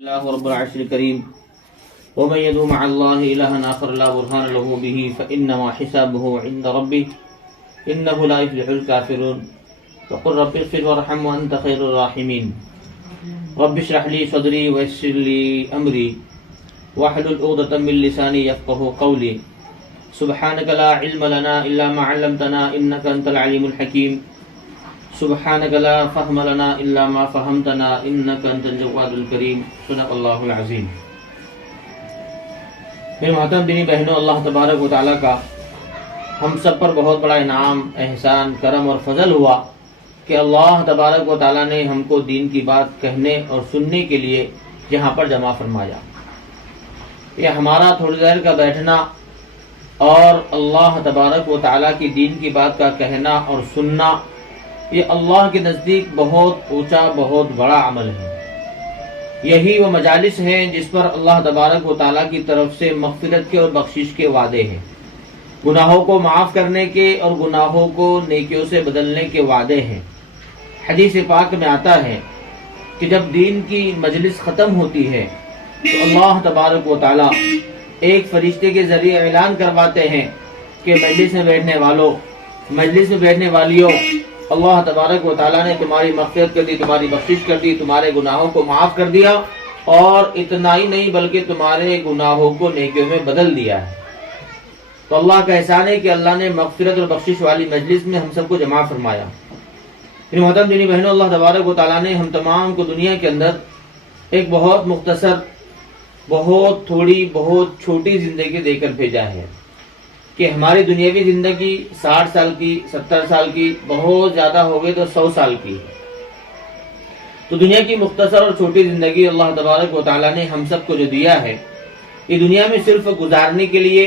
الله رب العرش الكريم ومن يدعو مع الله إلها آخر لا برهان له به فإنما حسابه عند ربه إنه لا يفلح الكافرون وقل رب اغفر وارحم وأنت خير الراحمين رب اشرح لي صدري ويسر لي أمري واحلل عقدة من لساني يفقهوا قولي سبحانك لا علم لنا إلا ما علمتنا إنك أنت العليم الحكيم سبحانك لا فهم لنا إلا ما فهمتنا إنك أنت الجواد الكريم صدق اللہ العظیم۔ میرے محترم دینی بہنوں، اللہ تبارک و تعالیٰ کا ہم سب پر بہت بڑا انعام، احسان، کرم اور فضل ہوا کہ اللہ تبارک و تعالیٰ نے ہم کو دین کی بات کہنے اور سننے کے لیے یہاں پر جمع فرمایا۔ یہ ہمارا تھوڑی دیر کا بیٹھنا اور اللہ تبارک و تعالیٰ کی دین کی بات کا کہنا اور سننا، یہ اللہ کے نزدیک بہت اونچا، بہت بڑا عمل ہے۔ یہی وہ مجالس ہیں جس پر اللہ تبارک و تعالیٰ کی طرف سے مغفرت کے اور بخشش کے وعدے ہیں، گناہوں کو معاف کرنے کے اور گناہوں کو نیکیوں سے بدلنے کے وعدے ہیں۔ حدیث پاک میں آتا ہے کہ جب دین کی مجلس ختم ہوتی ہے تو اللہ تبارک و تعالیٰ ایک فرشتے کے ذریعے اعلان کرواتے ہیں کہ مجلس میں بیٹھنے والوں، مجلس میں بیٹھنے والیوں، اللہ تبارک و تعالیٰ نے تمہاری مغفرت کر دی، تمہاری بخشش کر دی، تمہارے گناہوں کو معاف کر دیا، اور اتنا ہی نہیں بلکہ تمہارے گناہوں کو نیکیوں میں بدل دیا ہے۔ تو اللہ کا احسان ہے کہ اللہ نے مغفرت اور بخشش والی مجلس میں ہم سب کو جمع فرمایا۔ میرے محترم دینی بہنوں، اللہ تبارک و تعالیٰ نے ہم تمام کو دنیا کے اندر ایک بہت مختصر، بہت تھوڑی، بہت چھوٹی زندگی دے کر بھیجا ہے کہ ہماری دنیاوی زندگی 60 سال کی، 70 سال کی، بہت زیادہ ہو گئی تو 100 سال کی۔ تو دنیا کی مختصر اور چھوٹی زندگی اللہ تبارک و تعالیٰ نے ہم سب کو جو دیا ہے، یہ دنیا میں صرف گزارنے کے لیے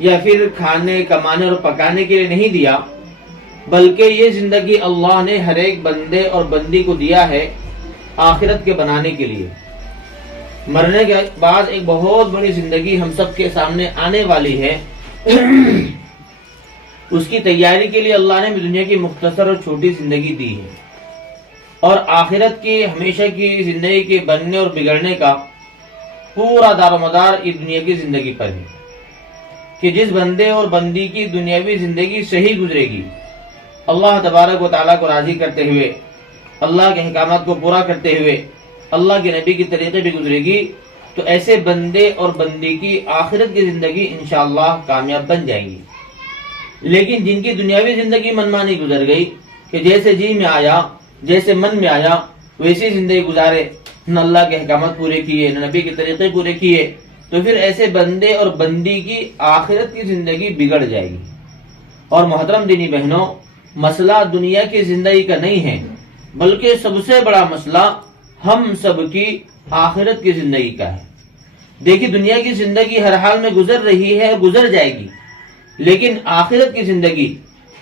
یا پھر کھانے، کمانے اور پکانے کے لیے نہیں دیا، بلکہ یہ زندگی اللہ نے ہر ایک بندے اور بندی کو دیا ہے آخرت کے بنانے کے لیے۔ مرنے کے بعد ایک بہت بڑی زندگی ہم سب کے سامنے آنے والی ہے، اس کی تیاری کے لیے اللہ نے دنیا کی مختصر اور چھوٹی زندگی دی ہے، اور آخرت کی ہمیشہ کی زندگی کے بننے اور بگڑنے کا پورا دار و مدار اس دنیا کی زندگی پر ہے کہ جس بندے اور بندی کی دنیاوی زندگی صحیح گزرے گی، اللہ تبارک و تعالیٰ کو راضی کرتے ہوئے، اللہ کے احکامات کو پورا کرتے ہوئے، اللہ کے نبی کی طریقے بھی گزرے گی، تو ایسے بندے اور بندی کی آخرت کی زندگی انشاءاللہ کامیاب بن جائیں گی۔ لیکن جن کی دنیاوی زندگی منمانی گزر گئی کہ جیسے جی میں آیا، جیسے من میں آیا ویسی زندگی گزارے، نہ اللہ کے احکامات پورے کیے، نہ نبی کے طریقے پورے کیے، تو پھر ایسے بندے اور بندی کی آخرت کی زندگی بگڑ جائے گی۔ اور محترم دینی بہنوں، مسئلہ دنیا کی زندگی کا نہیں ہے، بلکہ سب سے بڑا مسئلہ ہم سب کی آخرت کی زندگی کا ہے۔ دیکھیے، دنیا کی زندگی ہر حال میں گزر رہی ہے، گزر جائے گی، لیکن آخرت کی زندگی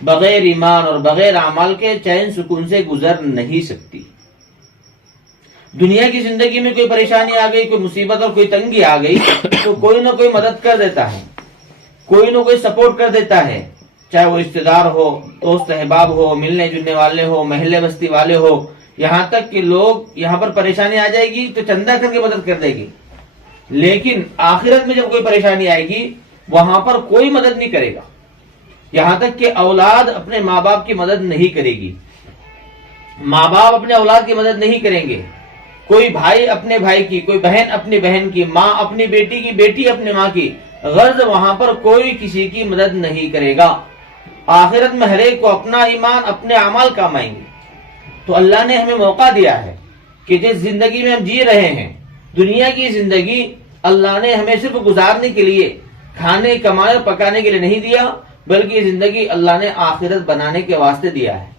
بغیر ایمان اور بغیر اعمال کے چین سکون سے گزر نہیں سکتی۔ دنیا کی زندگی میں کوئی پریشانی آ گئی، کوئی مصیبت اور کوئی تنگی آ گئی تو کوئی نہ کوئی مدد کر دیتا ہے، کوئی نہ کوئی سپورٹ کر دیتا ہے، چاہے وہ رشتہ دار ہو، دوست احباب ہو، ملنے جلنے والے ہو، محلے بستی والے ہو، یہاں تک کہ لوگ یہاں پر پریشانی آ جائے گی تو چندہ کر کے مدد کر دے گی۔ لیکن آخرت میں جب کوئی پریشانی آئے گی وہاں پر کوئی مدد نہیں کرے گا، یہاں تک کہ اولاد اپنے ماں باپ کی مدد نہیں کرے گی، ماں باپ اپنے اولاد کی مدد نہیں کریں گے، کوئی بھائی اپنے بھائی کی، کوئی بہن اپنی بہن کی، ماں اپنی بیٹی کی، بیٹی اپنے ماں کی، غرض وہاں پر کوئی کسی کی مدد نہیں کرے گا۔ آخرت میں ہر ایک کو اپنا ایمان، اپنے اعمال کام آئیں گے۔ تو اللہ نے ہمیں موقع دیا ہے کہ جس زندگی میں ہم جی رہے ہیں، دنیا کی زندگی اللہ نے ہمیں صرف گزارنے کے لیے، کھانے، کمانے اور پکانے کے لیے نہیں دیا، بلکہ یہ زندگی اللہ نے آخرت بنانے کے واسطے دیا ہے۔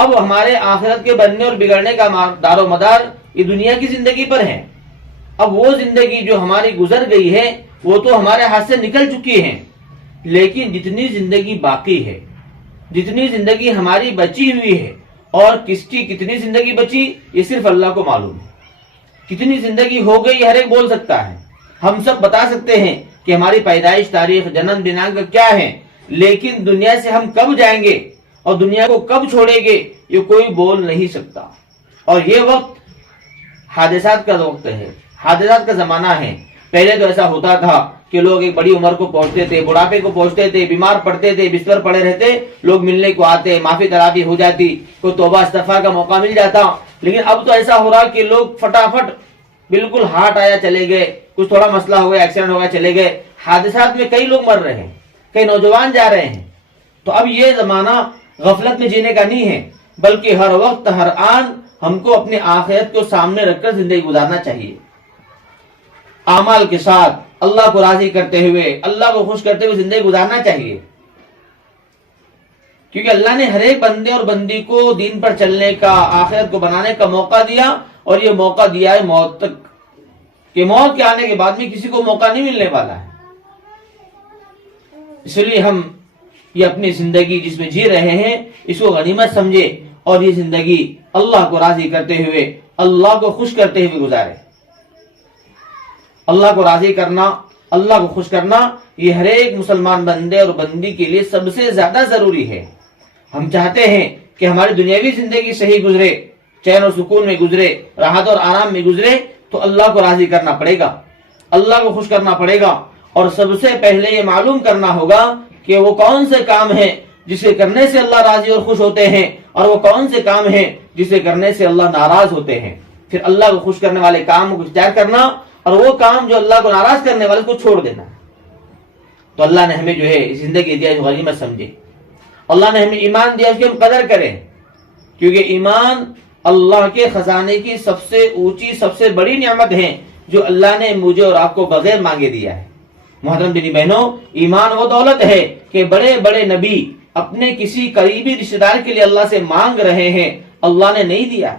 اب ہمارے آخرت کے بننے اور بگڑنے کا دار و مدار یہ دنیا کی زندگی پر ہے۔ اب وہ زندگی جو ہماری گزر گئی ہے وہ تو ہمارے ہاتھ سے نکل چکی ہے، لیکن جتنی زندگی باقی ہے، جتنی زندگی ہماری بچی ہوئی ہے، اور کس کی کتنی زندگی بچی یہ صرف اللہ کو معلوم ہے۔ کتنی زندگی ہو گئی ہر ایک بول سکتا ہے، ہم سب بتا سکتے ہیں کہ ہماری پیدائش تاریخ، جنم دنانک کیا ہے، لیکن دنیا سے ہم کب جائیں گے اور دنیا کو کب چھوڑیں گے یہ کوئی بول نہیں سکتا۔ اور یہ وقت حادثات کا وقت ہے، حادثات کا زمانہ ہے۔ پہلے تو ایسا ہوتا تھا کہ لوگ ایک بڑی عمر کو پہنچتے تھے، بڑھاپے کو پہنچتے تھے، بیمار پڑتے تھے، بستر پڑے رہتے، لوگ ملنے کو آتے، معافی تلافی ہو جاتی، کوئی توبہ استغفار کا موقع مل جاتا۔ لیکن اب تو ایسا ہو رہا کہ لوگ فٹافٹ بالکل ہارٹ آیا چلے گئے، کچھ تھوڑا مسئلہ ہو گیا، ایکسیڈنٹ ہو گیا چلے گئے، حادثات میں کئی لوگ مر رہے ہیں، کئی نوجوان جا رہے ہیں۔ تو اب یہ زمانہ غفلت میں جینے کا نہیں ہے، بلکہ ہر وقت ہر آن ہم کو اپنے آخرت کو سامنے رکھ کر زندگی گزارنا چاہیے، اعمال کے ساتھ اللہ کو راضی کرتے ہوئے، اللہ کو خوش کرتے ہوئے زندگی گزارنا چاہیے، کیونکہ اللہ نے ہر ایک بندے اور بندی کو دین پر چلنے کا، آخرت کو بنانے کا موقع دیا، اور یہ موقع دیا ہے موت تک، کہ موت کے آنے کے بعد میں کسی کو موقع نہیں ملنے والا ہے۔ اس لیے ہم یہ اپنی زندگی جس میں جی رہے ہیں اس کو غنیمت سمجھے، اور یہ زندگی اللہ کو راضی کرتے ہوئے، اللہ کو خوش کرتے ہوئے گزارے۔ اللہ کو راضی کرنا، اللہ کو خوش کرنا، یہ ہر ایک مسلمان بندے اور بندی کے لیے سب سے زیادہ ضروری ہے۔ ہم چاہتے ہیں کہ ہماری دنیاوی زندگی صحیح گزرے، چین و سکون میں گزرے، راحت اور آرام میں گزرے، تو اللہ کو راضی کرنا پڑے گا، اللہ کو خوش کرنا پڑے گا، اور سب سے پہلے یہ معلوم کرنا ہوگا کہ وہ کون سے کام ہیں جسے کرنے سے اللہ راضی اور خوش ہوتے ہیں، اور وہ کون سے کام ہیں جسے کرنے سے اللہ ناراض ہوتے ہیں۔ پھر اللہ کو خوش کرنے والے کام کو اختیار کرنا، اور وہ کام جو اللہ کو ناراض کرنے والے کو چھوڑ دینا۔ تو اللہ نے ہمیں جو ہے زندگی دیا جو غنیمت سمجھے، اللہ نے ہمیں ایمان دیا اس کی ہم قدر کریں، کیونکہ ایمان اللہ کے خزانے کی سب سے اونچی، سب سے بڑی نعمت ہے جو اللہ نے مجھے اور آپ کو بغیر مانگے دیا ہے۔ محترم دینی بہنوں، ایمان وہ دولت ہے کہ بڑے بڑے نبی اپنے کسی قریبی رشتہ دار کے لیے اللہ سے مانگ رہے ہیں، اللہ نے نہیں دیا۔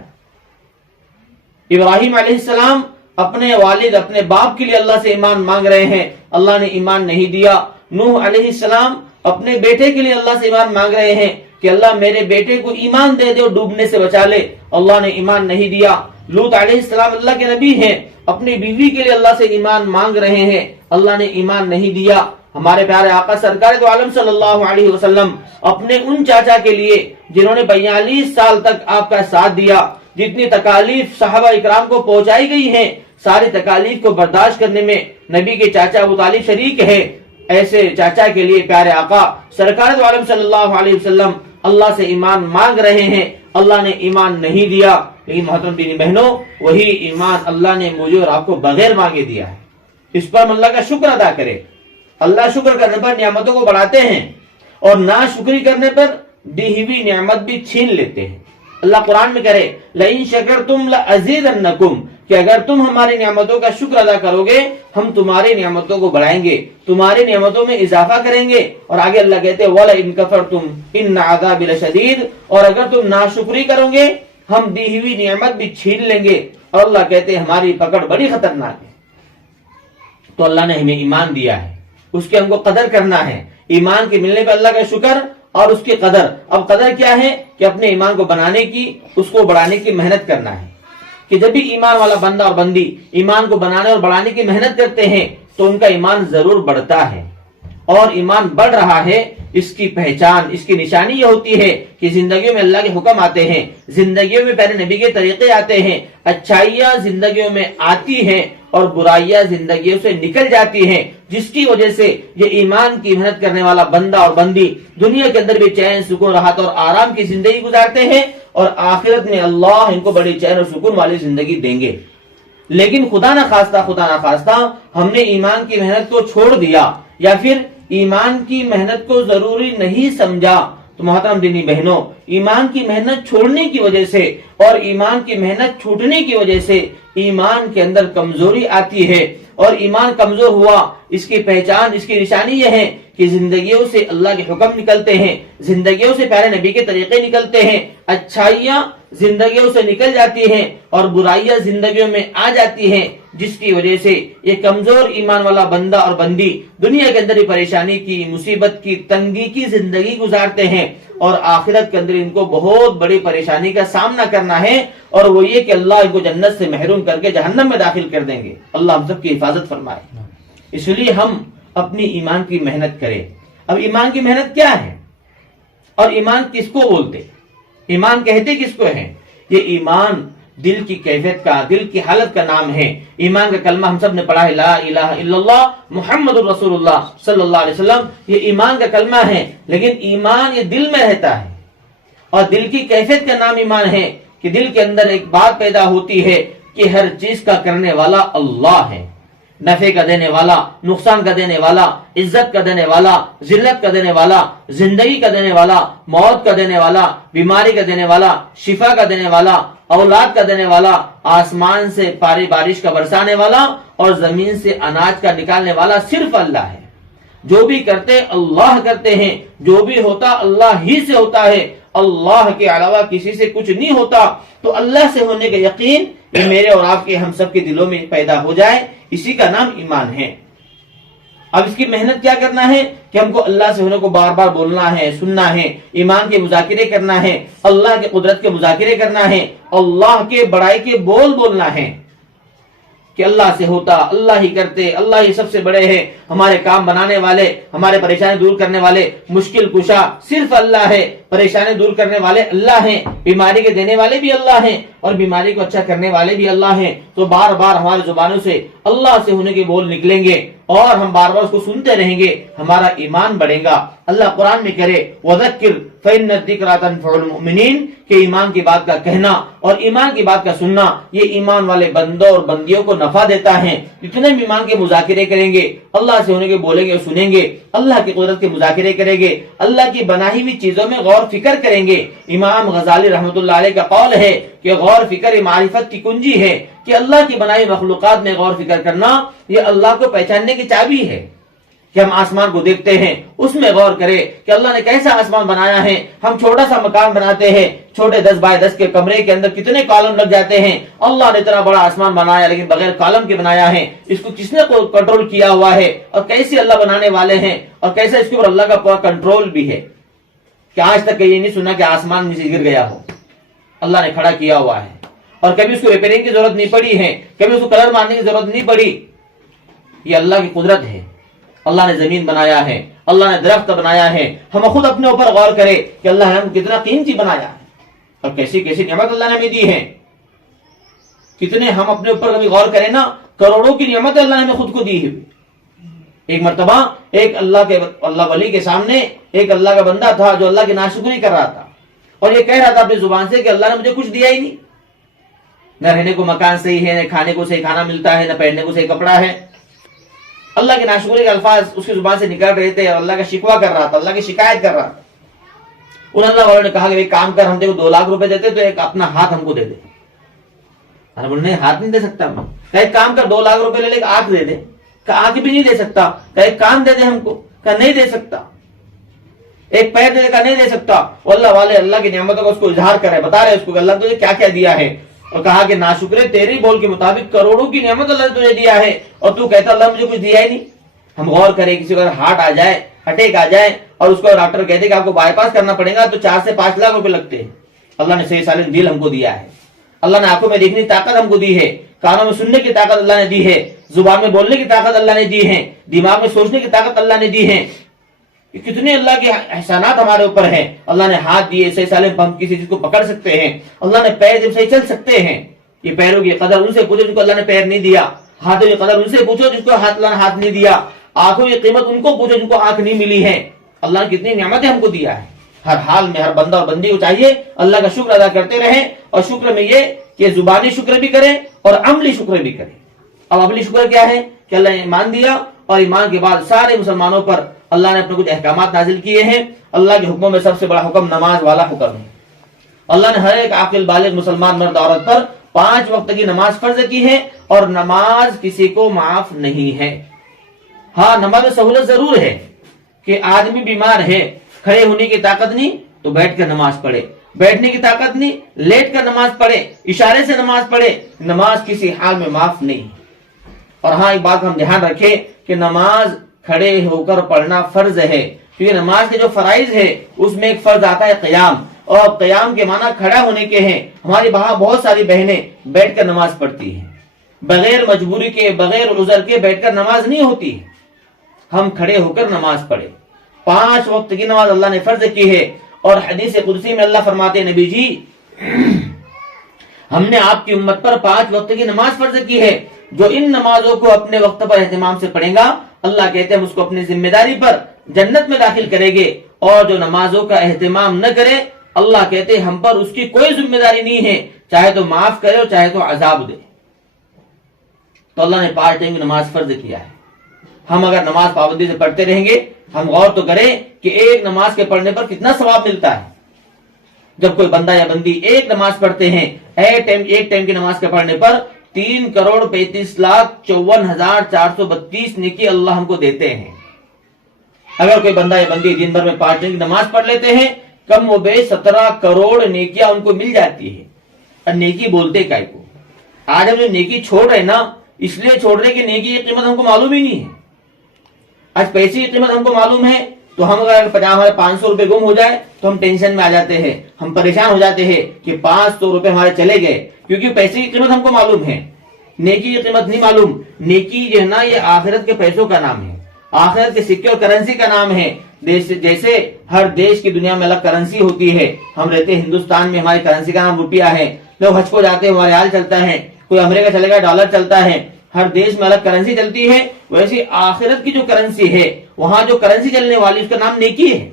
ابراہیم علیہ السلام اپنے والد، اپنے باپ کے لیے اللہ سے ایمان مانگ رہے ہیں، اللہ نے ایمان نہیں دیا۔ نوح علیہ السلام اپنے بیٹے کے لیے اللہ سے ایمان مانگ رہے ہیں کہ اللہ میرے بیٹے کو ایمان دے دے اور ڈوبنے سے بچا لے، اللہ نے ایمان نہیں دیا۔ لوط علیہ السلام اللہ کے نبی ہیں، اپنی بیوی کے لیے اللہ سے ایمان مانگ رہے ہیں، اللہ نے ایمان نہیں دیا۔ ہمارے پیارے آقا سرکار دو عالم صلی اللہ علیہ وسلم اپنے ان چاچا کے لیے جنہوں نے 42 سال تک آپ کا ساتھ دیا، جتنی تکالیف صحابہ اکرام کو پہنچائی گئی ہیں، ساری تکالیف کو برداشت کرنے میں نبی کے چاچا ابو طالب شریک ہے۔ ایسے چاچا کے لیے پیارے آقا سرکار دو عالم صلی اللہ علیہ وسلم اللہ سے ایمان مانگ رہے ہیں، اللہ نے ایمان نہیں دیا۔ لیکن محترم دینی بہنوں، وہی ایمان اللہ نے مجھے اور آپ کو بغیر مانگے دیا ہے۔ اس پر ہم اللہ کا شکر ادا کریں۔ اللہ شکر کرنے پر نعمتوں کو بڑھاتے ہیں، اور ناشکری کرنے پر دی ہوئی نعمت بھی چھین لیتے ہیں۔ اللہ قرآن میں کرے لئن شکرتم لازیدنکم، کہ اگر تم ہماری نعمتوں کا شکر ادا کرو گے ہم تمہاری نعمتوں کو بڑھائیں گے، تمہاری نعمتوں میں اضافہ کریں گے۔ اور آگے اللہ کہتے ہیں وَلَئِن كَفَرْتُمْ إِنَّ عَذَابِ لَشَدِيدٌ، اور اگر تم ناشکری کرو گے ہم دی ہوئی نعمت بھی چھین لیں گے، اور اللہ کہتے ہیں ہماری پکڑ بڑی خطرناک ہے۔ تو اللہ نے ہمیں ایمان دیا ہے، اس کی ہم کو قدر کرنا ہے۔ ایمان کے ملنے پہ اللہ کا شکر اور اس کی قدر۔ اب قدر کیا ہے کہ اپنے ایمان کو بنانے کی، اس کو بڑھانے کی محنت کرنا ہے، کہ جب بھی ایمان والا بندہ اور بندی ایمان کو بنانے اور بڑھانے کی محنت کرتے ہیں تو ان کا ایمان ضرور بڑھتا ہے، اور ایمان بڑھ رہا ہے اس کی پہچان، اس کی نشانی یہ ہوتی ہے کہ زندگیوں میں اللہ کے حکم آتے ہیں، زندگیوں میں پہلے نبی کے طریقے آتے ہیں، اچھائیاں زندگیوں میں آتی ہیں اور برائیاں زندگیوں سے نکل جاتی ہیں، جس کی وجہ سے یہ ایمان کی محنت کرنے والا بندہ اور بندی دنیا کے اندر بھی چین، سکون، راحت اور آرام کی زندگی گزارتے ہیں، اور آخرت میں اللہ ان کو بڑی چین اور سکون والی زندگی دیں گے۔ لیکن خدا نہ خواستہ ہم نے ایمان کی محنت کو چھوڑ دیا، یا پھر ایمان کی محنت کو ضروری نہیں سمجھا، تو محترم دینی بہنوں، ایمان کی محنت چھوڑنے کی وجہ سے اور ایمان کی محنت چھوٹنے کی وجہ سے ایمان کے اندر کمزوری آتی ہے، اور ایمان کمزور ہوا اس کی پہچان، اس کی نشانی یہ ہے کہ زندگیوں سے اللہ کے حکم نکلتے ہیں، زندگیوں سے پیارے نبی کے طریقے نکلتے ہیں، اچھائیاں زندگیوں سے نکل جاتی ہیں اور برائیاں زندگیوں میں آ جاتی ہیں، جس کی وجہ سے یہ کمزور ایمان والا بندہ اور بندی دنیا کے اندر پریشانی کی، مصیبت کی، تنگی کی زندگی گزارتے ہیں، اور آخرت کے اندر ان کو بہت بڑی پریشانی کا سامنا کرنا ہے، اور وہ یہ کہ اللہ ان کو جنت سے محروم کر کے جہنم میں داخل کر دیں گے۔ اللہ ہم سب کی حفاظت فرمائے۔ اس لیے ہم اپنی ایمان کی محنت کریں۔ اب ایمان کی محنت کیا ہے اور ایمان کس کو بولتے، ایمان کہتے کس کو ہیں؟ یہ ایمان دل کی کیفیت کا، دل کی حالت کا نام ہے۔ ایمان کا کلمہ ہم سب نے پڑھا ہے، لا الہ الا اللہ محمد الرسول اللہ صلی اللہ علیہ وسلم، یہ ایمان کا کلمہ ہے، لیکن ایمان یہ دل میں رہتا ہے، اور دل کی کیفیت کا نام ایمان ہے کہ دل کے اندر ایک بات پیدا ہوتی ہے کہ ہر چیز کا کرنے والا اللہ ہے، نفع کا دینے والا، نقصان کا دینے والا، عزت کا دینے والا، ذلت کا دینے والا، زندگی کا دینے والا، موت کا دینے والا، بیماری کا دینے والا، شفا کا دینے والا، اولاد کا دینے والا، آسمان سے بارش کا برسانے والا اور زمین سے اناج کا نکالنے والا صرف اللہ ہے۔ جو بھی کرتے اللہ کرتے ہیں، جو بھی ہوتا اللہ ہی سے ہوتا ہے، اللہ کے علاوہ کسی سے کچھ نہیں ہوتا۔ تو اللہ سے ہونے کا یقین یہ میرے اور آپ کے ہم سب کے دلوں میں پیدا ہو جائے، اسی کا نام ایمان ہے۔ اب اس کی محنت کیا کرنا ہے کہ ہم کو اللہ سے ہونے کو بار بار بولنا ہے، سننا ہے، ایمان کے مذاکرے کرنا ہے، اللہ کے قدرت کے مذاکرے کرنا ہے، اللہ کے بڑائی کے بول بولنا ہے کہ اللہ سے ہوتا، اللہ ہی کرتے، اللہ ہی سب سے بڑے ہیں، ہمارے کام بنانے والے، ہمارے پریشانی دور کرنے والے، مشکل کشا صرف اللہ ہے، پریشانی دور کرنے والے اللہ ہیں، بیماری کے دینے والے بھی اللہ ہیں اور بیماری کو اچھا کرنے والے بھی اللہ ہیں۔ تو بار بار ہماری زبانوں سے اللہ سے ہونے کے بول نکلیں گے اور ہم بار بار اس کو سنتے رہیں گے، ہمارا ایمان بڑھے گا۔ اللہ قرآن میں کرے وَذَكِّرْ فَإِنَّ الذِّكْرَىٰ تَنفَعُ الْمُؤْمِنِينَ کہ ایمان کی بات کا کہنا اور ایمان کی بات کا سننا یہ ایمان والے بندوں اور بندیوں کو نفع دیتا ہے۔ جتنے بھی ایمان کے مذاکرے کریں گے، اللہ سے ہونے کے بولیں گے اور سنیں گے، اللہ کی قدرت کے مذاکرے کریں گے، اللہ کی بنائی ہوئی چیزوں میں غور فکر کریں گے۔ امام غزالی رحمۃ اللہ علیہ کا قول ہے کہ غور فکر معرفت کی کنجی ہے، کہ اللہ کی بنائی مخلوقات میں غور فکر کرنا یہ اللہ کو پہچاننے کی چابی ہے۔ کہ ہم آسمان کو دیکھتے ہیں، اس میں غور کرے کہ اللہ نے کیسا آسمان بنایا ہے۔ ہم چھوٹا سا مکان بناتے ہیں، چھوٹے 10 بائی 10 کے کمرے کے اندر کتنے کالم لگ جاتے ہیں۔ اللہ نے اتنا بڑا آسمان بنایا لیکن بغیر کالم کے بنایا ہے، اس کو کس نے کنٹرول کیا ہوا ہے اور کیسے اللہ بنانے والے ہیں اور کیسے اس کے اوپر اللہ کا پورا کنٹرول بھی ہے کہ آج تک یہ نہیں سنا کہ آسمان نیچے گر گیا ہو، اللہ نے کھڑا کیا ہوا ہے اور کبھی اس کو ریپیئرنگ کی ضرورت نہیں پڑی ہے، کبھی اس کو کلر مارنے کی ضرورت نہیں پڑی۔ یہ اللہ کی قدرت ہے۔ اللہ نے زمین بنایا ہے، اللہ نے درخت بنایا ہے۔ ہم خود اپنے اوپر غور کریں کہ اللہ نے ہم کتنا قیمتی بنایا ہے اور کیسی کیسی نعمت اللہ نے ہمیں دی ہے۔ کتنے ہم اپنے اوپر کبھی غور کریں نا، کروڑوں کی نعمت اللہ نے ہمیں خود کو دی ہے۔ ایک مرتبہ ایک اللہ ولی کے سامنے ایک اللہ کا بندہ تھا جو اللہ کی ناشکری کر رہا تھا اور یہ کہہ رہا تھا اپنی زبان سے کہ اللہ نے مجھے کچھ دیا ہی نہیں، نہ رہنے کو مکان صحیح ہے، نہ کھانے کو صحیح کھانا ملتا ہے، نہ پہننے کو صحیح کپڑا ہے۔ اللہ کے ناشکری کے الفاظ اس کی زبان سے نکل رہے تھے اور اللہ کا شکوہ کر رہا تھا، اللہ کی شکایت کر رہا تھا۔ ان اللہ والوں نے کہا کہ کام کر، ہم تیرے کو 2 لاکھ روپے دیتے تو ایک اپنا ہاتھ ہم کو دے دے۔ نے ہاتھ نہیں دے سکتا، کہ ایک کام کر 2 لاکھ روپے لے لے کے آنکھ دے دے، کہ آنکھ بھی نہیں دے سکتا، کہ ایک کان دے دے ہم کو، کہ نہیں دے سکتا، ایک پیر دے دے کا نہیں دے سکتا۔ اور اللہ والے اللہ کی نعمتوں کا اس کو اظہار کر رہے، بتا رہے اس کو کہ اللہ نے تجھے کیا کیا دیا ہے، اور کہا کہ ناشکرے تیری بول کے مطابق کروڑوں کی نعمت اللہ نے تجھے دیا ہے اور تو کہتا اللہ مجھے کچھ دیا ہی نہیں۔ ہم غور کریں، کسی کو اگر ہارٹ آ جائے، اٹیک آ جائے اور اس کو ڈاکٹر کہتے کہ آپ کو بائی پاس کرنا پڑے گا تو 4 سے 5 لاکھ روپے لگتے ہیں۔ اللہ نے صحیح سالم دل ہم کو دیا ہے، اللہ نے آنکھوں میں دیکھنے کی طاقت ہم کو دی ہے، کانوں میں سننے کی طاقت اللہ نے دی ہے، زبان میں بولنے کی طاقت اللہ نے دی ہے، دماغ میں سوچنے کی طاقت اللہ نے دی ہے۔ کتنے اللہ کے احسانات ہمارے اوپر ہیں۔ اللہ نے ہاتھ دیے، صحیح سالم ہم کسی چیز کو پکڑ سکتے ہیں، اللہ نے پیر جب صحیح چل سکتے ہیں۔ یہ پیروں کی قدر ان سے پوچھو جس کو اللہ نے پیر نہیں دیا، ہاتھوں کی قدر ان سے پوچھو جس کو اللہ نے ہاتھ نہیں دیا، آنکھوں کی قیمت ان کو پوچھو جن کو آنکھ نہیں ملی ہے۔ اللہ نے کتنی نعمتیں ہم کو دیا ہے۔ ہر حال میں ہر بندہ اور بندی کو چاہیے اللہ کا شکر ادا کرتے رہیں، اور شکر میں یہ کہ زبانی شکر بھی کریں اور عملی شکر بھی کریں۔ اب عملی شکر کیا ہے کہ اللہ نے ایمان دیا اور ایمان کے بعد سارے مسلمانوں پر اللہ نے اپنے کچھ احکامات نازل کیے ہیں۔ اللہ کے حکموں میں سب سے بڑا حکم نماز والا حکم ہے۔ اللہ نے ہر ایک عاقل بالغ مسلمان مرد عورت پر 5 وقت کی نماز فرض کی ہے اور نماز کسی کو معاف نہیں ہے۔ ہاں نماز میں سہولت ضرور ہے کہ آدمی بیمار ہے، کھڑے ہونے کی طاقت نہیں تو بیٹھ کر نماز پڑھے، بیٹھنے کی طاقت نہیں لیٹ کر نماز پڑھے، اشارے سے نماز پڑھے، نماز کسی حال میں معاف نہیں۔ اور ہاں ایک بات ہم دھیان رکھیں کہ نماز کھڑے ہو کر پڑھنا فرض ہے، کیونکہ نماز کے جو فرائض ہے اس میں ایک فرض آتا ہے قیام، اور قیام کے معنی کھڑا ہونے کے ہیں۔ ہماری وہاں بہت ساری بہنیں بیٹھ کر نماز پڑھتی ہیں، بغیر مجبوری کے، بغیر عذر کے بیٹھ کر نماز نہیں ہوتی ہے۔ ہم کھڑے ہو کر نماز پڑھے۔ 5 وقت کی نماز اللہ نے فرض کی ہے، اور حدیث قدسی میں اللہ فرماتے ہیں نبی جی ہم نے آپ کی امت پر 5 وقت کی نماز فرض کی ہے، جو ان نمازوں کو اپنے وقت پر اہتمام سے پڑھیں گا اللہ کہتے ہیں ہم اس کو اپنی ذمہ داری پر جنت میں داخل کریں گے، اور جو نمازوں کا اہتمام نہ کرے اللہ کہتے ہیں ہم پر اس کی کوئی ذمہ داری نہیں ہے، چاہے تو معاف کرے اور چاہے تو عذاب دے۔ تو اللہ نے 5 ٹائم کی نماز فرض کیا ہے۔ ہم اگر نماز پابندی سے پڑھتے رہیں گے، ہم غور تو کریں کہ ایک نماز کے پڑھنے پر کتنا ثواب ملتا ہے۔ جب کوئی بندہ یا بندی ایک نماز پڑھتے ہیں، ایک ٹائم کی نماز کے پڑھنے پر 3,35,54,432 نیکی اللہ ہم کو دیتے ہیں۔ اگر کوئی بندہ یا بندی دن بھر میں 5 ٹائم کی نماز پڑھ لیتے ہیں، کم و بیش 17 کروڑ نیکیاں ان کو مل جاتی ہے۔ اور نیکی بولتے کائے کو؟ آج ہم جو نیکی چھوڑ رہے نا، اس لیے چھوڑ رہے کہ نیکی کی قیمت ہم کو معلوم ہی نہیں ہے۔ آج پیسے کی قیمت ہم کو معلوم ہے تو ہم اگر 500 روپے گم ہو جائے تو ہم ٹینشن میں آ جاتے ہیں، ہم پریشان ہو جاتے ہیں کہ 500 روپے ہمارے چلے گئے، کیونکہ پیسے کی قیمت ہم کو معلوم ہے، نیکی کی قیمت نہیں معلوم۔ نیکی جو ہے نا یہ آخرت کے پیسوں کا نام ہے، آخرت کے سکے اور کرنسی کا نام ہے۔ جیسے ہر دیش کی دنیا میں الگ کرنسی ہوتی ہے، ہم رہتے ہندوستان میں، ہماری کرنسی کا نام روپیہ ہے۔ لوگ حج کو جاتے ہیں وہاں ریال چلتا ہے، کوئی امریکہ چلے گا ڈالر چلتا ہے، ہر دیش میں الگ کرنسی چلتی ہے۔ ویسے آخرت کی جو کرنسی ہے، وہاں جو کرنسی چلنے والی اس کا نام نیکی ہے۔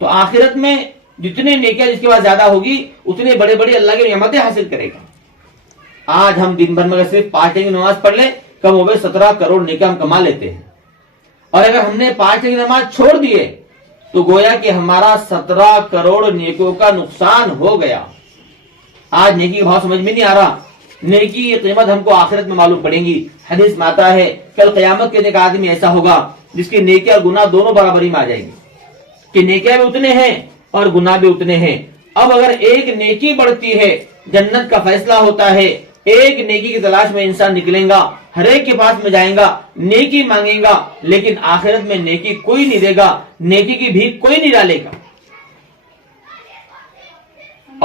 تو آخرت میں جتنے نیکیاں جس کے پاس زیادہ ہوگی اتنے بڑے بڑے اللہ کی نعمتیں حاصل کرے گا۔ آج ہم دن بھر میں صرف 5 ٹائم کی نماز پڑھ لیں، کم ہو گئے 17 کروڑ نیکیاں ہم کما لیتے ہیں۔ اور اگر ہم نے 5 ٹائم کی نماز چھوڑ دیے تو گویا کہ ہمارا 17 کروڑ نیکیوں کا نقصان ہو گیا۔ آج نیکی کا بھاؤ سمجھ میں نہیں آ رہا، نیکی کی قیمت ہم کو آخرت میں معلوم پڑیں گی۔ حدیث میں آتا ہے کل قیامت کے دن ایک آدمی ایسا ہوگا جس کی نیکی اور گناہ دونوں برابری میں آ جائیں گے، کہ نیکیاں بھی اتنے ہیں اور گناہ بھی اتنے ہیں۔ اب اگر ایک نیکی بڑھتی ہے جنت کا فیصلہ ہوتا ہے، ایک نیکی کی تلاش میں انسان نکلیں گا، ہر ایک کے پاس میں جائیں گا، نیکی مانگیں گا، لیکن آخرت میں نیکی کوئی نہیں دے گا، نیکی کی بھیک کوئی نہیں ڈالے گا۔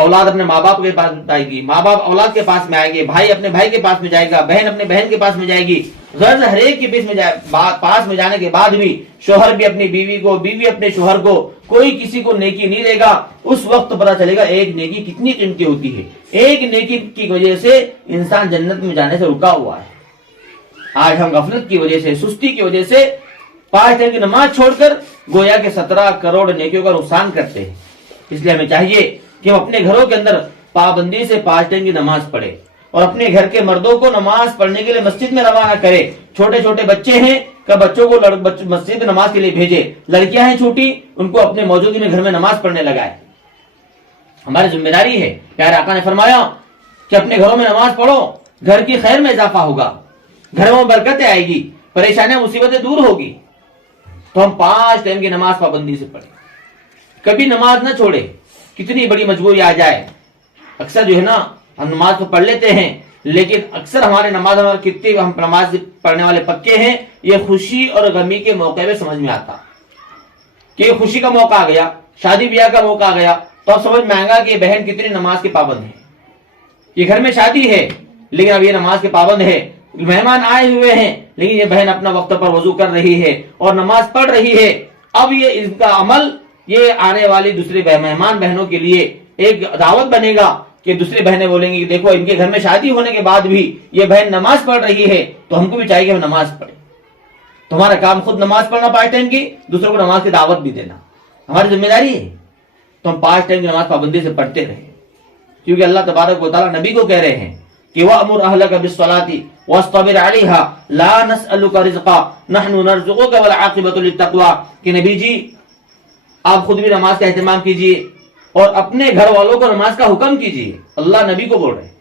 اولاد اپنے ماں باپ کے پاس آئے گی، ماں باپ اولاد کے پاس میں آئیں گے، بھائی اپنے بھائی کے پاس میں جائے گا، بہن اپنے بہن کے پاس میں جائے گی۔ غرض ہر ایک کے پاس میں جانے کے بعد بھی شوہر بھی اپنی بیوی کو، بیوی اپنے شوہر کو، کوئی کسی کو نیکی نہیں دے گا۔ اس وقت پتا چلے گا ایک نیکی کتنی قیمتی ہوتی ہے۔ ایک نیکی کی وجہ سے انسان جنت میں جانے سے رکا ہوا ہے۔ آج ہم غفلت کی وجہ سے، سستی کی وجہ سے 5 ٹائم کی نماز چھوڑ کر گویا کہ 17 کروڑ نیکیوں کا نقصان کرتے ہیں۔ اس لیے ہمیں چاہیے کہ ہم اپنے گھروں کے اندر پابندی سے 5 ٹائم کی نماز پڑھیں، اور اپنے گھر کے مردوں کو نماز پڑھنے کے لیے مسجد میں روانہ کرے۔ چھوٹے چھوٹے بچے ہیں کہ بچوں کو مسجد میں نماز کے لیے بھیجے، لڑکیاں ہیں چھوٹی ان کو اپنے موجودگی میں گھر میں نماز پڑھنے لگائے۔ ہماری ذمہ داری ہے۔ پیارے آقا نے فرمایا کہ اپنے گھروں میں نماز پڑھو، گھر کی خیر میں اضافہ ہوگا، گھروں میں برکتیں آئے گی، پریشانیاں مصیبتیں دور ہوگی۔ تو ہم 5 ٹائم کی نماز پابندی سے پڑھیں، کبھی نماز نہ چھوڑے، کتنی بڑی مجبوری آ جائے۔ اکثر جو ہے نا ہم نماز تو پڑھ لیتے ہیں، لیکن اکثر ہمارے کتنی ہم نماز پڑھنے والے پکے ہیں، یہ خوشی اور غمی کے موقع پہ سمجھ میں آتا کہ خوشی کا موقع آ گیا، شادی بیاہ کا موقع آ گیا تو اب سمجھ میں آئے گا کہ یہ بہن کتنی نماز کے پابند ہے۔ یہ گھر میں شادی ہے لیکن اب یہ نماز کے پابند ہے، مہمان آئے ہوئے ہیں لیکن یہ بہن اپنا وقت پر وضو کر رہی ہے اور نماز پڑھ رہی ہے۔ اب یہ اس کا عمل یہ آنے والی دوسرے مہمان بہنوں کے لیے ایک دعوت بنے گا کہ دوسری بہنیں بولیں گی کہ دیکھو ان کے گھر میں شادی ہونے کے بعد بھی یہ بہن نماز پڑھ رہی ہے، تو ہم کو بھی چاہیے کہ ہم نماز پڑھیں۔ تمہارا کام خود نماز پڑھنا 5 ٹائم کی، دوسروں کو نماز کی دعوت بھی دینا ہماری ذمہ داری ہے۔ تو ہم 5 ٹائم کی نماز پابندی سے پڑھتے رہیں، کیونکہ اللہ تبارک و تعالیٰ نبی کو کہہ رہے ہیں کہ وَأْمُرْ أَهْلَكَ بِالصَّلَاةِ وَاصْطَبِرْ عَلَيْهَا لَا نَسْأَلُكَ رِزْقًا نَحْنُ نَرْزُقُكَ وَالْعَاقِبَةُ لِلتَّقْوَىٰ کہ نبی جی آپ خود بھی نماز کا اہتمام کیجئے اور اپنے گھر والوں کو نماز کا حکم کیجئے۔ اللہ نبی کو بول رہے ہیں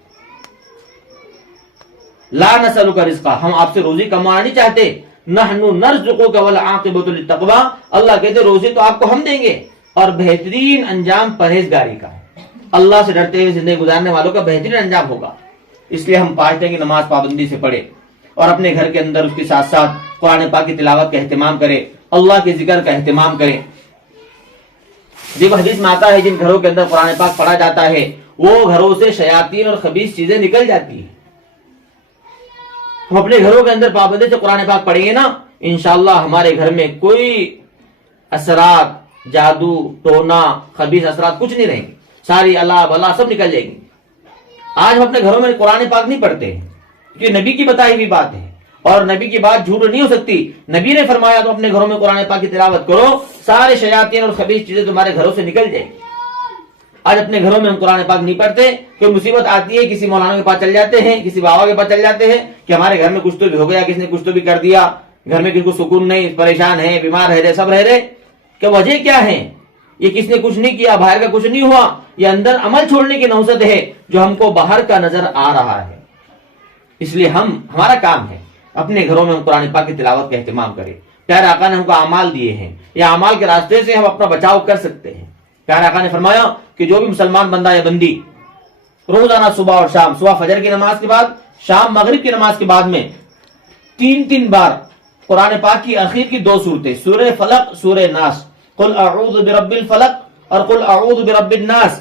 لا نسألک رزقا، ہم آپ سے روزی کمانا نہیں چاہتے، نحن نرزقک والعاقبۃ للتقویٰ، اللہ کہتے روزی تو آپ کو ہم دیں گے اور بہترین انجام پرہیزگاری کا، اللہ سے ڈرتے ہوئے زندگی گزارنے والوں کا بہترین انجام ہوگا۔ اس لیے ہم 5 ٹائم کی نماز پابندی سے پڑھیں اور اپنے گھر کے اندر اس کے ساتھ ساتھ قرآن پاک کی تلاوت کا اہتمام کریں، اللہ کے ذکر کا اہتمام کریں۔ جب حدیث میں آتا ہے جن گھروں کے اندر قرآن پاک پڑھا جاتا ہے وہ گھروں سے شیاطین اور خبیث چیزیں نکل جاتی ہیں۔ ہم اپنے گھروں کے اندر پابندی سے قرآن پاک پڑھیں گے نا، انشاءاللہ ہمارے گھر میں کوئی اثرات، جادو ٹونا، خبیث اثرات کچھ نہیں رہیں گے، ساری اللہ بلا سب نکل جائیں گی۔ آج ہم اپنے گھروں میں قرآن پاک نہیں پڑھتے ہیں، یہ نبی کی بتائی ہوئی بات ہے اور نبی کی بات جھوٹ نہیں ہو سکتی. نبی نے فرمایا تو اپنے گھروں میں قرآن پاک کی تلاوت کرو، سارے شیاطین اور خبیث چیزیں تمہارے گھروں سے نکل جائیں گی. آج اپنے گھروں میں ہم قرآن پاک نہیں پڑھتے، کوئی مصیبت آتی ہے کسی مولانا کے پاس چل جاتے ہیں، کسی بابا کے پاس چل جاتے ہیں کہ ہمارے گھر میں کچھ تو بھی ہو گیا، کسی نے کچھ تو بھی کر دیا، گھر میں کسی کو سکون نہیں، پریشان ہے، بیمار رہ رہے، سب رہ رہے. کہ وجہ کیا ہے؟ یہ کس نے کچھ نہیں کیا، باہر کا کچھ نہیں ہوا، یہ اندر عمل چھوڑنے کی نوسط ہے جو ہم کو باہر کا نظر آ رہا ہے. اس لیے ہمارا کام ہے اپنے گھروں میں ہم قرآن پاک کی تلاوت کا اہتمام کریں. پیارے آقا نے ہم کو اعمال دیے ہیں، یہ اعمال کے راستے سے ہم اپنا بچاؤ کر سکتے ہیں. پیارے آقا نے فرمایا کہ جو بھی مسلمان بندہ یا بندی روزانہ صبح اور شام، صبح فجر کی نماز کے بعد، شام مغرب کی نماز کے بعد میں 3 بار قرآن پاک کی آخر کی 2 صورتیں، سورہ فلق، سورہ ناس، قل اعوذ برب الفلق اور قل اعوذ برب الناس،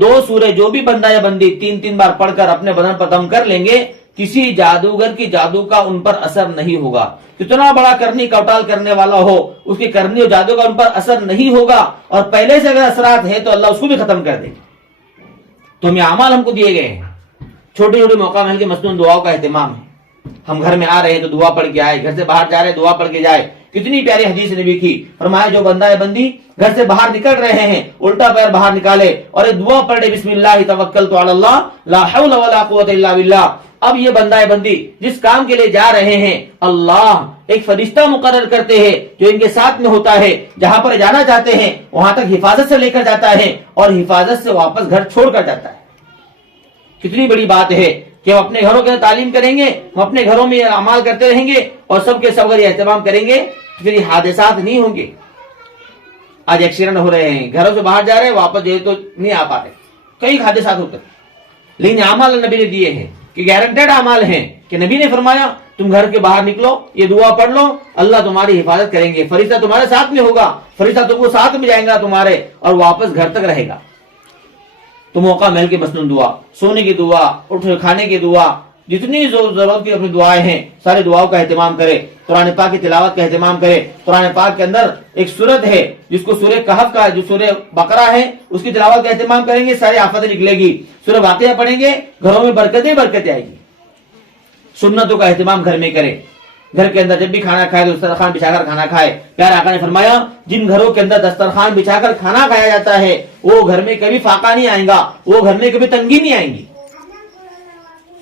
دو سورے جو بھی بندہ یا بندی 3 بار پڑھ کر اپنے بدن پر دم کر لیں گے، کسی جادوگر کی جادو کا ان پر اثر نہیں ہوگا. کتنا بڑا کرنی کوٹال کرنے والا ہو، اس کی کرنی اور جادو کا ان پر اثر نہیں ہوگا، اور پہلے سے اگر اثرات ہیں تو اللہ اس کو بھی ختم کر دے گا. تو یہ اعمال ہم کو دیے گئے ہیں. چھوٹے چھوٹے موقع میں کہ مصنون دعاؤں کا اہتمام ہے. ہم گھر میں آ رہے ہیں تو دعا پڑھ کے آئے، گھر سے باہر جا رہے ہیں دعا پڑھ کے جائے. کتنی پیاری حدیث نبی کی، فرمایا جو بندہ یا بندی گھر سے باہر نکل رہے ہیں، الٹا پیر باہر نکالے اور ایک دعا پڑھے، بسم اللہ توکلت علی اللہ لا حول ولا قوت الا باللہ. اب یہ بندہ یا بندی جس کام کے لیے جا رہے ہیں، اللہ ایک فرشتہ مقرر کرتے ہیں جو ان کے ساتھ میں ہوتا ہے، جہاں پر جانا چاہتے ہیں وہاں تک حفاظت سے لے کر جاتا ہے اور حفاظت سے واپس گھر چھوڑ کر جاتا ہے. کتنی بڑی بات ہے کہ ہم اپنے گھروں کے تعلیم کریں گے، ہم اپنے گھروں میں اعمال کرتے رہیں گے اور سب کے سب یہ اہتمام کریں گے، پھر یہ حادثات نہیں ہوں گے. آج ایکسیڈنٹ ہو رہے ہیں، گھروں سے باہر جا رہے ہیں، واپس جو ہے تو نہیں آ پا رہے، کئی حادثات ہوتے ہیں. لیکن اعمال نبی نے دیے ہیں کہ گارنٹیڈ اعمال ہیں کہ نبی نے فرمایا تم گھر کے باہر نکلو، یہ دعا پڑھ لو، اللہ تمہاری حفاظت کریں گے، فرشتہ تمہارے ساتھ میں ہوگا، فرشتہ تم کو ساتھ میں جائے گا تمہارے اور واپس گھر تک رہے گا. تو موقع مل کے مسنون دعا، سونے کی دعا، اٹھ کھانے کی دعا، جتنی ضرورت کی اپنی دعائیں ہیں ساری دعاؤں کا اہتمام کرے. قرآن پاک کی تلاوت کا اہتمام کرے. قرآن پاک کے اندر ایک سورت ہے جس کو سورہ کہف کا، جو سورہ بقرہ ہے، اس کی تلاوت کا اہتمام کریں گے، ساری آفتیں نکلے گی. سورہ واقعہ پڑھیں گے، گھروں میں برکتیں آئے گی. سنتوں کا اہتمام گھر میں کرے. گھر کے اندر جب بھی کھانا کھائے تو دسترخوان بچھا کر کھانا کھائے. پیارے آقا نے فرمایا جن گھروں کے اندر دسترخوان بچھا کر کھانا کھایا جاتا ہے وہ گھر میں کبھی فاقہ نہیں آئے گا، وہ گھر میں کبھی تنگی نہیں آئیں گی.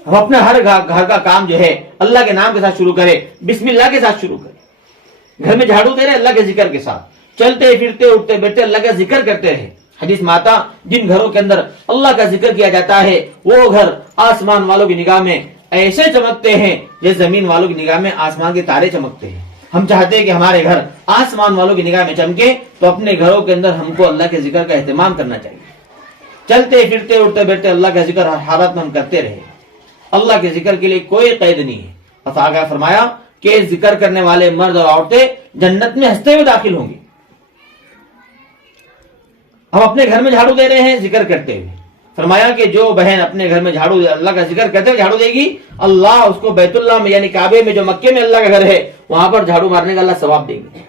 ہم اپنا ہر گھر کا کام جو ہے اللہ کے نام کے ساتھ شروع کرے، بسم اللہ کے ساتھ شروع کرے. گھر میں جھاڑو دے رہے اللہ کے ذکر کے ساتھ، چلتے پھرتے اٹھتے بیٹھتے اللہ کا ذکر کرتے رہے. حدیث میں آتا جن گھروں کے اندر اللہ کا ذکر کیا جاتا ہے وہ گھر آسمان والوں کی نگاہ میں ایسے چمکتے ہیں جیسے زمین والوں کی نگاہ میں آسمان کے تارے چمکتے ہیں. ہم چاہتے ہیں کہ ہمارے گھر آسمان والوں کی نگاہ میں چمکے، تو اپنے گھروں کے اندر ہم کو اللہ کے ذکر کا اہتمام کرنا چاہیے. چلتے پھرتے اٹھتے بیٹھتے اللہ کا ذکر ہر حالت میں ہم کرتے رہے. اللہ کے ذکر کے لیے کوئی قید نہیں ہے. آگے فرمایا کہ ذکر کرنے والے مرد اور عورتیں جنت میں ہنستے ہوئے داخل ہوں گے. ہم اپنے گھر میں جھاڑو دے رہے ہیں ذکر کرتے ہوئے. فرمایا کہ جو بہن اپنے گھر میں جھاڑو اللہ کا ذکر کرتے ہوئے جھاڑو دے گی، اللہ اس کو بیت اللہ میں یعنی کعبے میں جو مکے میں اللہ کا گھر ہے وہاں پر جھاڑو مارنے کا اللہ ثواب دیں گے.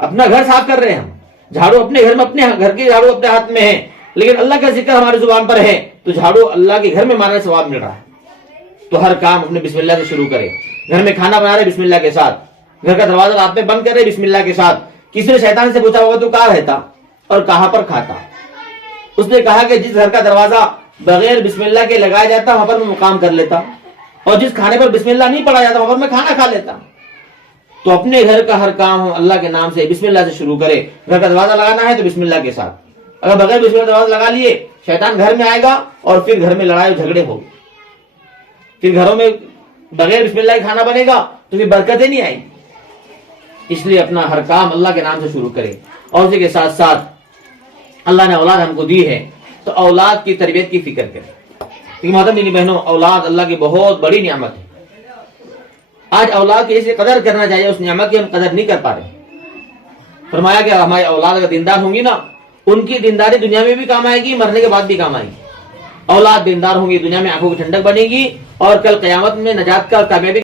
اپنا گھر صاف کر رہے ہیں ہم، جھاڑو اپنے گھر میں، اپنے گھر کی جھاڑو اپنے ہاتھ میں ہے، لیکن اللہ کا ذکر ہماری زبان پر ہے تو جھاڑو اللہ کے گھر میں مارنے کا ثواب مل رہا ہے. تو ہر کام اپنے بسم اللہ سے شروع کرے. گھر میں کھانا بنا رہے بسم اللہ کے ساتھ، گھر کا دروازہ رات میں بند کر رہے بسم اللہ کے ساتھ. کسی نے شیطان سے پوچھا ہوگا تو کہاں رہتا اور کہاں پر کھاتا؟ اس نے کہا کہ جس گھر کا دروازہ بغیر بسم اللہ کے لگایا جاتا وہاں پر میں مقام کر لیتا، اور جس کھانے پر بسم اللہ نہیں پڑھا جاتا وہاں پر میں کھانا کھا لیتا. تو اپنے گھر کا ہر کام ہم اللہ کے نام سے بسم اللہ سے شروع کرے. گھر کا دروازہ لگانا ہے تو بسم اللہ کے ساتھ. اگر بغیر بسم اللہ دروازہ لگا لیے شیطان گھر میں آئے گا اور پھر گھر میں لڑائی جھگڑے ہوگی. پھر گھروں میں بغیر بسم اللہ کھانا بنے گا تو پھر برکتیں نہیں آئیں. اس لیے اپنا ہر کام اللہ کے نام سے شروع کرے. اور اسی کے ساتھ ساتھ اللہ نے اولاد ہم کو دی ہے تو اولاد کی تربیت کی فکر کرے. کیونکہ محترم دینی بہنوں، اولاد اللہ کی بہت بڑی نعمت ہے. آج اولاد کی اسے قدر کرنا چاہیے، اس نعمت کی ہم قدر نہیں کر پا رہے. فرمایا کہ ہماری اولاد اگر دیندار ہوں گی نا، ان کی دینداری دنیا میں بھی کام آئے گی، مرنے کے بعد بھی کام آئے گی. اولاد دیندار ہوں گی، دنیا میں آنکھوں کی ٹھنڈک بنے گی اور کل قیامت میں نجات کا کامیابی